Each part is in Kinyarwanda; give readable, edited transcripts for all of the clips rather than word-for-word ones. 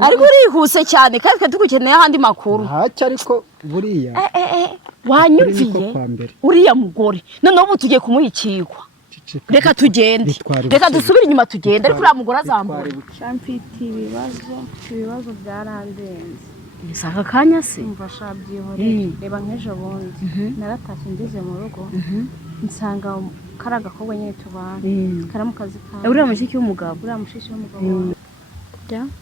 ariko urihuse cyane kandi twe dukeneye ahandi makuru ntacyo ariko buriya wanyumviye uriya mugore noneho ubu tugiye kumuhikirwa reka tugende reka dusubire inyuma tugende ariko uriya mugore azambura mfite ibibazo byarandenze nisanga kanya se umva shabyihoreye reba nk'ejo bundi naratashye ngeze mu rugo nsanga kari agakobwa nyine tubana kari mu kazi kawe uriya mushiki w'umugabo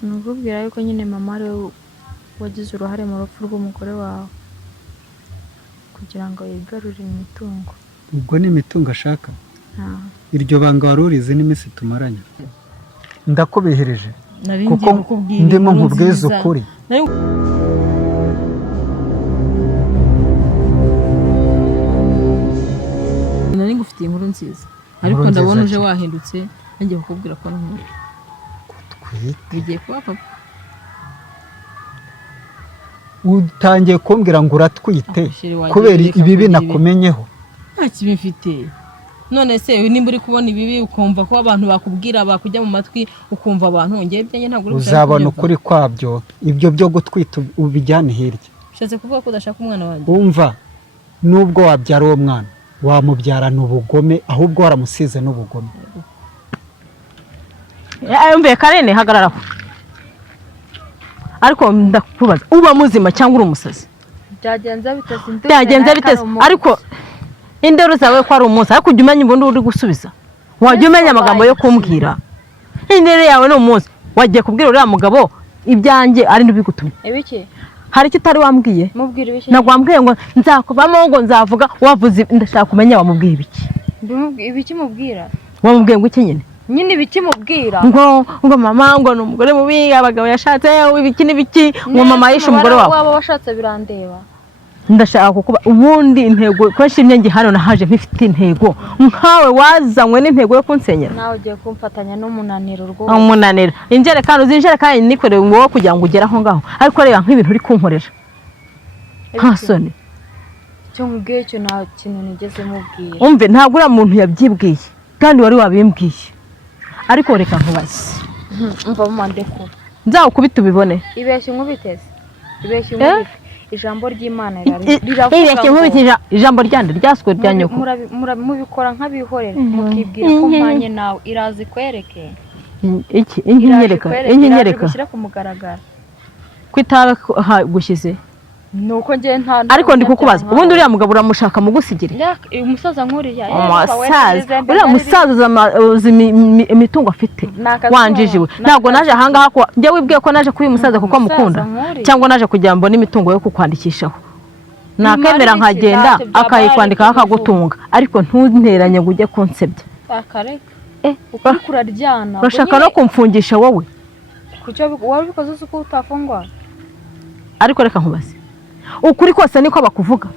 ni ukubwira yuko nyine mama ari we wagize uruhare mu rupfu rw'umugore wawe kugira ngo yigarurire imitungo. Ubwo ni imitungo ashaka? Iryo banga wari urizi n'iminsi tumaranye? Ndakubihereje kuko ndimo nkubwiza ukuri. Nari ngufitiye inkuru nziza ariko ndabona uje wahindutse ngiye kukubwira ko nkuru bigiye kuba papa. Utangiye kumbwira ngo uratwite kubera ibibi nakumenyeho. Nta kibifite. None se nimba uri kubona ibibi ukumva ko abantu bakubwira bakujya mu matwi ukumva abantu ngiye byenye ntabwo uri uzabona ukuri kwabyo. Ibyo byo gutwita ubijyane hirya. Ushatse kuvuga ko udashaka umwana wanjye. Umva nubwo wabyara uwo mwana wamubyarana ubugome ahubwo waramusize n'ubugome. Mbe Karene hagararaho. Ariko ndakubaza uba muzima cyangwa uri umusazi? Byagenze biteze ariko indero zawe ko ari umunsi ariko ujya umenya imbundi uri gusubiza. Wajya umenya amagambo yo kumbwira. Indero yawe no umunsi wagiye kubwira uriya mugabo ibyanjye ari ndubigutumye. Ibiki? Hari icyo utari wambwiye? Mubwira ibiki? Nagwambwiye ngo nzakubamo ngo nzavuga wavuze ndashaka kumenya wamubwiye ibiki. Ibiki mubwira? Wamubwiye ngo iki nyine? Nyine ibiki mubwira? Ngo mama ngo numugore mubi abagabo yashatse ibiki n'ibiki ngo mama yishe umugore wawe. Waba washatse birandeba. Ndashaka kukuba ubundi intego ko nshimye ngi hano nahaje mpifite intego nkawe wazanywe n'intego yo kunsenyera. Nawe ugiye kumfatanya n'umunaniro rwo. Umunaniro injerekano uzinjerekano nikore ngo kugira ngo ugere aho ngaho ariko reba nk'ibintu uri kunkorera. Hasoni cyo mubwiye cyo nta kintu nigeze mubwiye. Umve ntabwo uri muntu yabyibwiye kandi wari wabimbwiye. Ariko reka nkubaze. Umva mama ndeko. Nzakubita ubibone. Ibeshye nkubiteze. Ibeshye nkubiteze. Ijambo ry'Imana riravuga ijambo ryande ryaswe rya nyoko mubikora nk'abihorera mukibwira ko mpanye nawe irazi kwereke iki inkinyereka gushyira ku mugaragaro kwitaba gushyize nuko ngiye nta ariko ndi kukubaza ubundi uriya mugabo uramushaka mugusigire umusaza nkuriya uriya musaza imitungo afite wanjijiwe ntabwo naje ahangaha ko njye wibwiye ko naje kuba umusaza kuko mukunda cyangwa naje kugira ngo n'imitungo yo kukwandikishaho nakemera nkagenda akayikwandika akagutunga ariko ntunteranye ngo ujye kunsebya akareka ukuraryana urashaka no kumfungisha wowe kucyo wabikoze uko utafungwa ariko reka nkubaze ukuri kose niko bakuvuga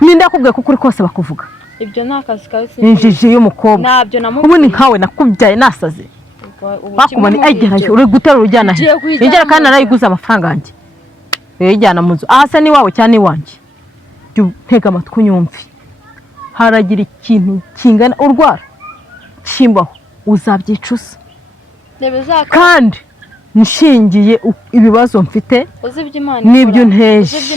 ninde yakubwiye ko ukuri kose bakuvuga ibyo nakazi kawe injiji y'umukobwa nabyo namubwiye ubu ni nkawe nakubyaye nasaze bakubona egeraje uri gutera urujyana igera kandi narayiguze amafaranga yanjye yijyana mu nzu ahasa ni wawe cyane iwanjye ntega amatwi unyumve haragira ikintu kingana urwara shimbaho uzabyicuza kandi nshingiye ibibazo mfite n'ibyo nteje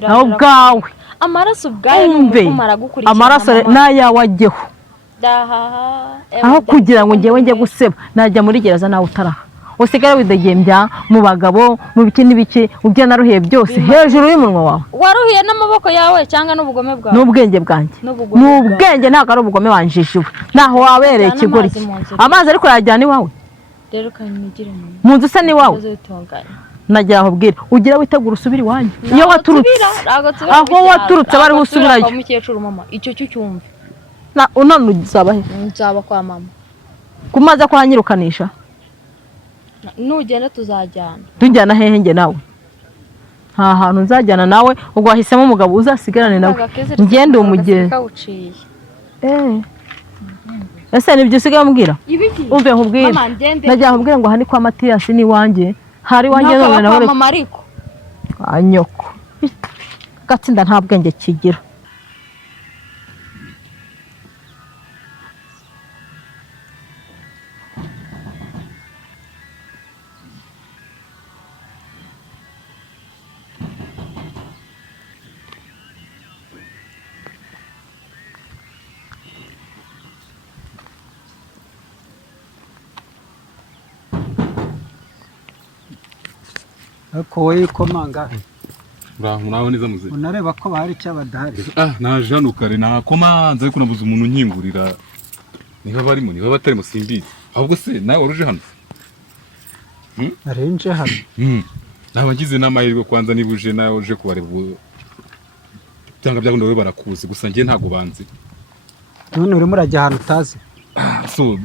nawe ubwawe amaraso ubwawe n'umumara gukurikira amaraso n'ayawe ajyeho aho kugira ngo ngewe njye guseba najya muri gereza nawe utaraha usigara widegembya mu bagabo mu biki n'ibiki ubyo naruhiye byose hejuru y'umunwa wawe waruhiye n'amaboko yawe cyangwa n'ubugome bwawe n'ubwenge bwanjye n'ubwenge ntabwo ari ubugome wanjishiwe naho wabereye ikigori amazi ariko yajyana iwawe rero kanigire mu nzu se ni wawe nagira aho bwira ugira witegura usubira iwanyu iyo waturutse aho waturutse bari usubirayo umukecuru mama icyo cyo cyumve none uzaba he nzaba kwa mama kumaza kwanyirukanisha nugenda tujyana hehe nge nawe nta hantu nzajyana nawe ubwo wahisemo umugabo uzasigarane nawe ngende umugenzi ese nibyo usigaye umbwira umve nkubwire najya nkubwire ngo aha ni kwa Matiyasi ni iwanjye hari iwanjye none nawe anyoko gatsinda nta bwenge kigira ariko wowe ikomanga muraho neza muze unareba ko bahari cyabadahari naje hano kare nakomanze ariko nabuze umuntu unkingurira niba barimo niba batarimo simbizi ahubwo se nawe waruje hano arenje hano naba ngize n'amahirwe kwanza niba uje nawe uje kubareba cyangwa byakunda wowe barakuzi gusa ngiye ntago banzi none urimo urajya ahantu utazi so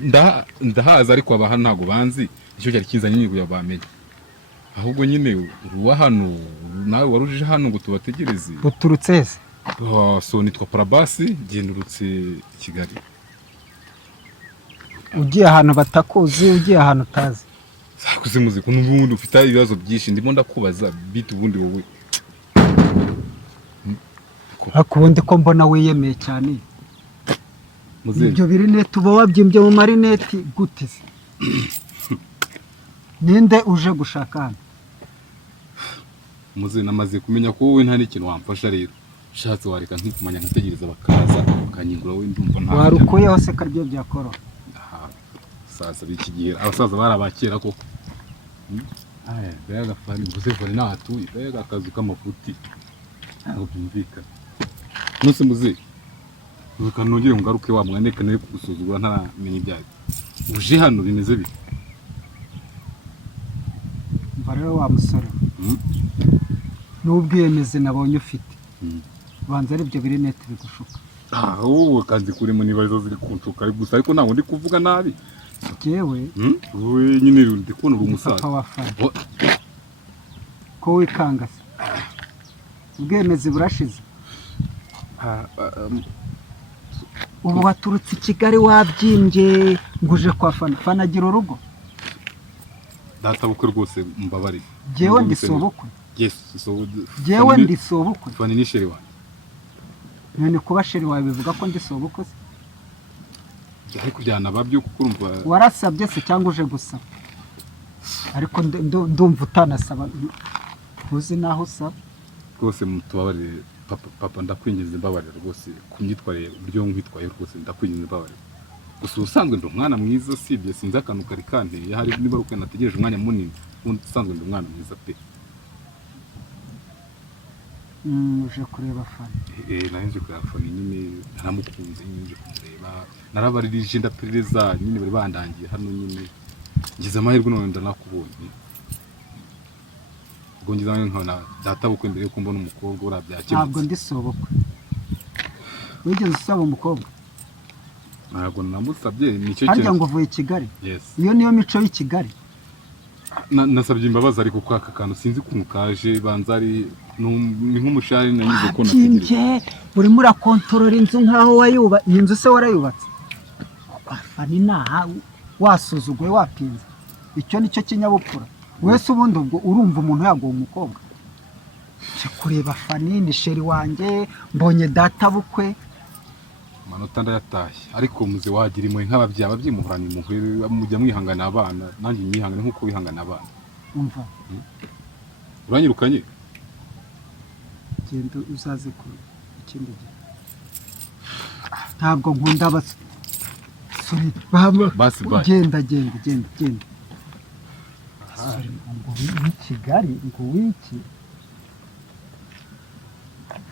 ndahaza ariko abaha ntago banzi icyo cyari kizanye nyine kuya bamenye ahubwo nyine uruwa hano nawe waruje hano ngo tubategereze uturutse hese so nitwa Parabasi gendurutse Kigali ugiye ahantu batakuzi ugiye ahantu utazi sakuze muziko n'ubundi ufite ibibazo byinshi ndimo ndakubaza bita ubundi wowe akubundi ko mbona wiyemeye cyane ibyo biri net uba wabyimbye mu marineti gute se ninde uje gushaka hano muze namaze kumenya ko wowe nta n'ikintu wamfasha rero ushatse wareka nkikumanya nkategereza bakaza bakanyingura wowe ndumva nta warukuyeho se karyo byakoro sasa biki gihe abasaza barabakera koko bega fani gusefani n'ahatuye bega akazu k'amafuti ntabwo byumvikana nuse muze uka nongere ngaruke wa mwaneka nawe kugusuzugura ntaramenye ibyayo uje hano bimeze bite rero wa musore n'ubwiyemeze nabonye ufite banza ari byo biri net bigushuka wowe kandi kurimo niba izo ziri kunshuka gusa ariko ntabwo ndi kuvuga nabi jewe wowe nyine ndi kubona uri umusaza ko wikangase ubwiyemeze burashize ubu waturutse i Kigali wabyimbye nguje kwa fana agira urugo data bukwe rwose mbabarire jewe ndisobukwe jewe ndisobukwe fani ni sheri wawe none kuba sheri wawe bivuga ko ndisobukwe ariko byana babyo kuko urumva warasabye se cyangwa uje gusaba ariko ndumva utanasaba uzi naho usaba rwose mutubabarire papa ndakwinginze mbabarire rwose kumyitwarire uburyo nkwitwaye rwose ndakwinginze mbabarire gusa usanzwe ndi umwana mwiza sibye sinzi akantu kari kanteye hari niba ruko nategereje umwanya munini usanzwe ndi umwana mwiza pe uje kureba fani naje kureba fani nyine naramukunze nyine kumureba narabaririje ndaperereza nyine bari bandangiye hano nyine ngize amahirwe none ndanakubonye ubwo ngize amahirwe nkabona data bukwe mbere yuko mbona umukobwa urabyakemutse ntabwo ndisobukwe wigeze usaba umukobwa ntabwo namusabye nicyo harya ngo uvuye i Kigali yes iyo niyo mico y'i Kigali nasabye imbabazi ariko kwa aka kantu sinzi ukuntu kaje banza ari ni nk'umushari nanyuze ko nategereje urimo urakontorora inzu nkaho wayuba iyi nzu se warayubatse kwa fani naha wasuzuguye wapinze icyo nicyo kinyabupfura wese ubundi ubwo urumva umuntu yaguha umukobwa cyo kureba fani ni sheri wanjye mbonye data bukwe amanota ndayatashye ariko muze wagira imwe nk'ababyeyi ababyimuhorana impuhwe mujya mwihangana abana nanjye nyihangane nk'uko wihangana abana umva uranyirukanye genda uzaze ku ikindi gihe ntabwo nkunda abasore basi genda ngo w'i Kigali ngo wiki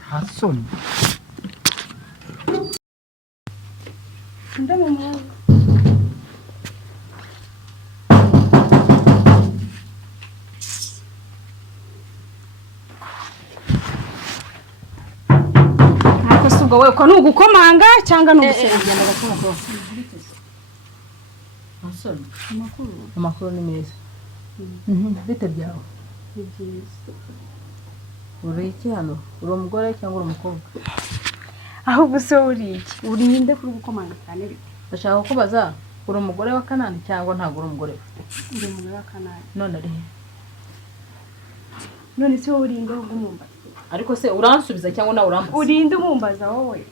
hasoni nda mama ubwo wewe ko nugukomanga cyangwa nugusengenda gatumukoro Asoni amakuru ni meza bite byawe uri iki hano uri umugore cyangwa uri umukobwa ahubwo se uri iki urinde kuri gukomanga cyane bite ndashaka kubaza uri umugore wa Kanani cyangwa ntabwo uri umugore uri umugore wa Kanani none ari none se wowe urinde ugumumba ariko se uransubiza cyangwa nawe urambuza urinde umumbaza wowe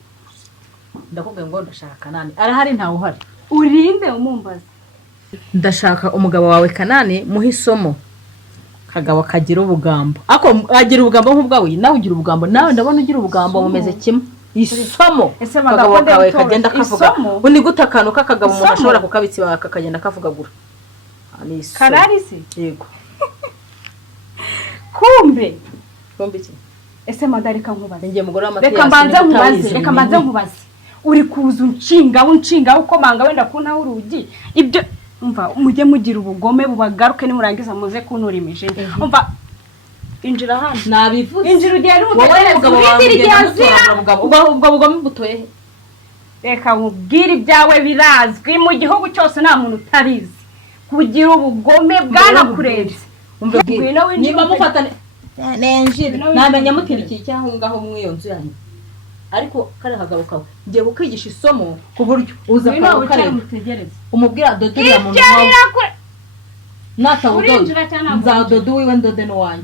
ndakubwiye ngo ndashaka Kanani arahari ntawe uhari urinde umumbaza ndashaka umugabo wawe Kanani muhisomo kagabo kagira ubugambo ako agira ubugambo nk'ubwawe nawe ugira ubugambo nawe ndabona ugira ubugambo mumeze kimwe isomo kagabo kawe kagenda kavuga undi gutakano kakagabo umuntu ashobora kukabitsi bakagenda kavugagura Karari se yego kumbe iki ese mada reka nkubaze ngiye mugore w'amatiyasi reka mbanze nkubaze uri kuza unshinga ukomanga wenda kuntaho urugi ibyo umva mujye mugira ubugome bubagaruke nimurangiza muze kuntura imijini umva injira hano nabivuze injira ugende umutegereze ubwo bugome butoye reka nkubwire ibyawe birazwi mu gihugu cyose nta muntu utabizi kugira ubugome bwanakurenze niba mufatane nenjire namenya mutirikiye cyangwa ngaho mwiyo nzu yanyu ariko kare hagabo kawe ngiye kukwigisha isomo ku buryo uza kare umubwira dodori ya muntu natawudodo nzadodo wiwe ndode no wanyu